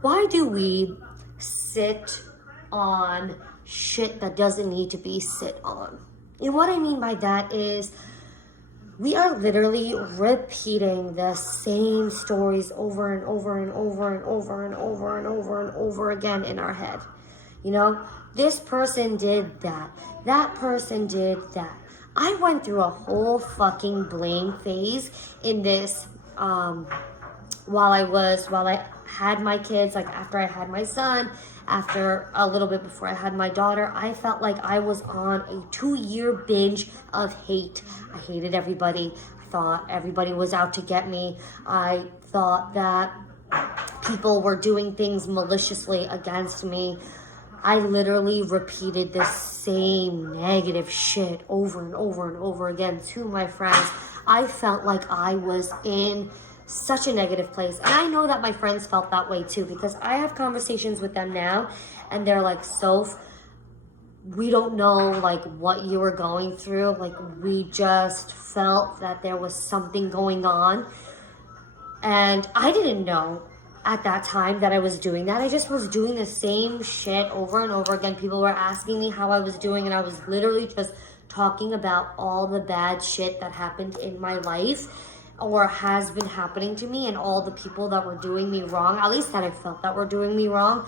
Why do we sit on shit that doesn't need to be sit on? And what I mean by that is we are literally repeating the same stories over and over and over and over and over and over and over again in our head. You know, this person did that. That person did that. I went through a whole fucking blame phase in this while I had my kids, like after I had my son, after a little bit before I had my daughter. I felt like I was on a 2-year binge of hate. I hated everybody. I thought everybody was out to get me. I thought that people were doing things maliciously against me. I literally repeated the same negative shit over and over and over again to my friends. I felt like I was in such a negative place. And I know that my friends felt that way too, because I have conversations with them now and they're like, Soph, we don't know like what you were going through. Like we just felt that there was something going on. And I didn't know at that time that I was doing that. I just was doing the same shit over and over again. People were asking me how I was doing, and I was literally just talking about all the bad shit that happened in my life or has been happening to me and all the people that were doing me wrong, at least that I felt that were doing me wrong.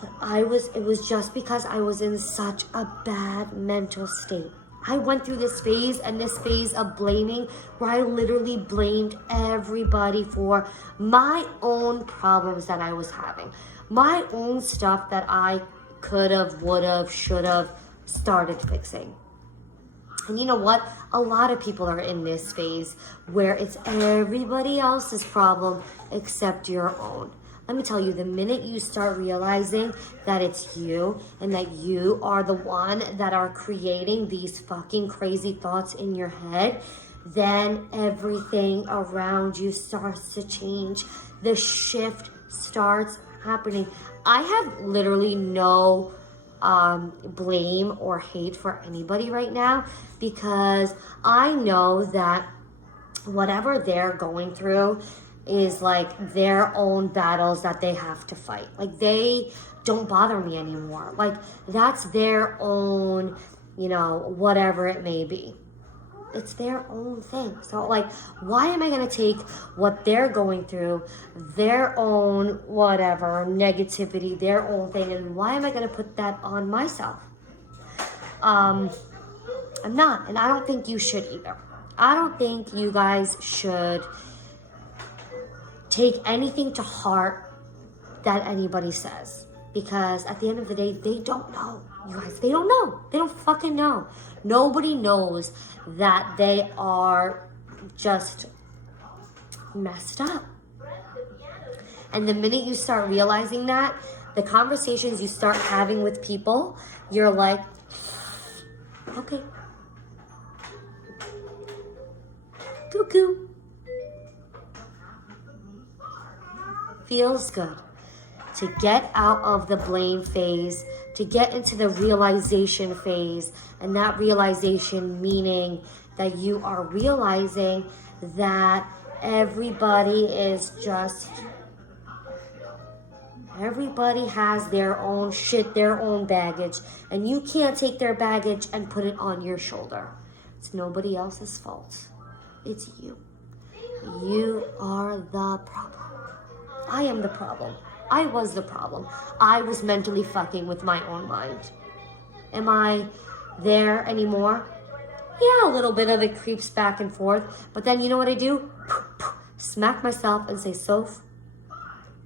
But it was just because I was in such a bad mental state. I went through this phase of blaming where I literally blamed everybody for my own problems that I was having. My own stuff that I could have, would have, should have started fixing. And you know what? A lot of people are in this phase where it's everybody else's problem except your own. Let me tell you, the minute you start realizing that it's you and that you are the one that are creating these fucking crazy thoughts in your head, then everything around you starts to change. The shift starts happening. I have literally no blame or hate for anybody right now, because I know that whatever they're going through is like their own battles that they have to fight. Like they don't bother me anymore. Like that's their own, you know, whatever it may be. It's their own thing. So like, why am I going to take what they're going through, their own whatever, negativity, their own thing, and why am I going to put that on myself? I'm not, and I don't think you should either. I don't think you guys should take anything to heart that anybody says, because at the end of the day, they don't know. You guys, they don't know. They don't fucking know. Nobody knows that they are just messed up. And the minute you start realizing that, the conversations you start having with people, you're like, okay, cuckoo. Feels good to get out of the blame phase, to get into the realization phase, and that realization meaning that you are realizing that everybody has their own shit, their own baggage, and you can't take their baggage and put it on your shoulder. It's nobody else's fault. It's you. You are the problem. I am the problem. I was the problem. I was mentally fucking with my own mind. Am I there anymore? Yeah, a little bit of it creeps back and forth. But then you know what I do? Smack myself and say, Soph,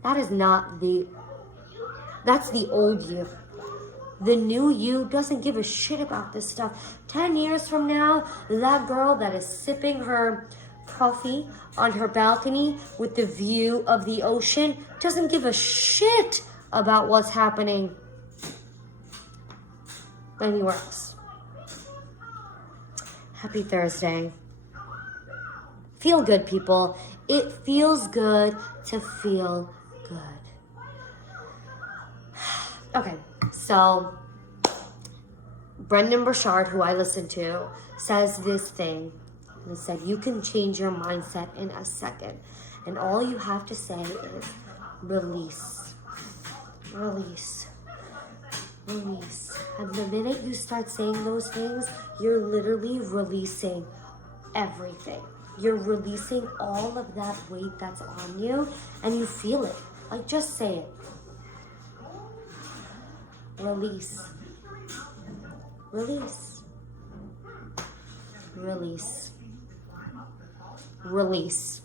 that's the old you. The new you doesn't give a shit about this stuff. 10 years from now, that girl that is sipping her coffee on her balcony with the view of the ocean doesn't give a shit about what's happening anywhere else. Happy Thursday. Feel good, people. It feels good to feel good. Okay, so Brendan Burchard, who I listen to, says this thing. And he said, you can change your mindset in a second. And all you have to say is, release, release, release. And the minute you start saying those things, you're literally releasing everything. You're releasing all of that weight that's on you, and you feel it. Like, just say it. Release. Release. Release. Release.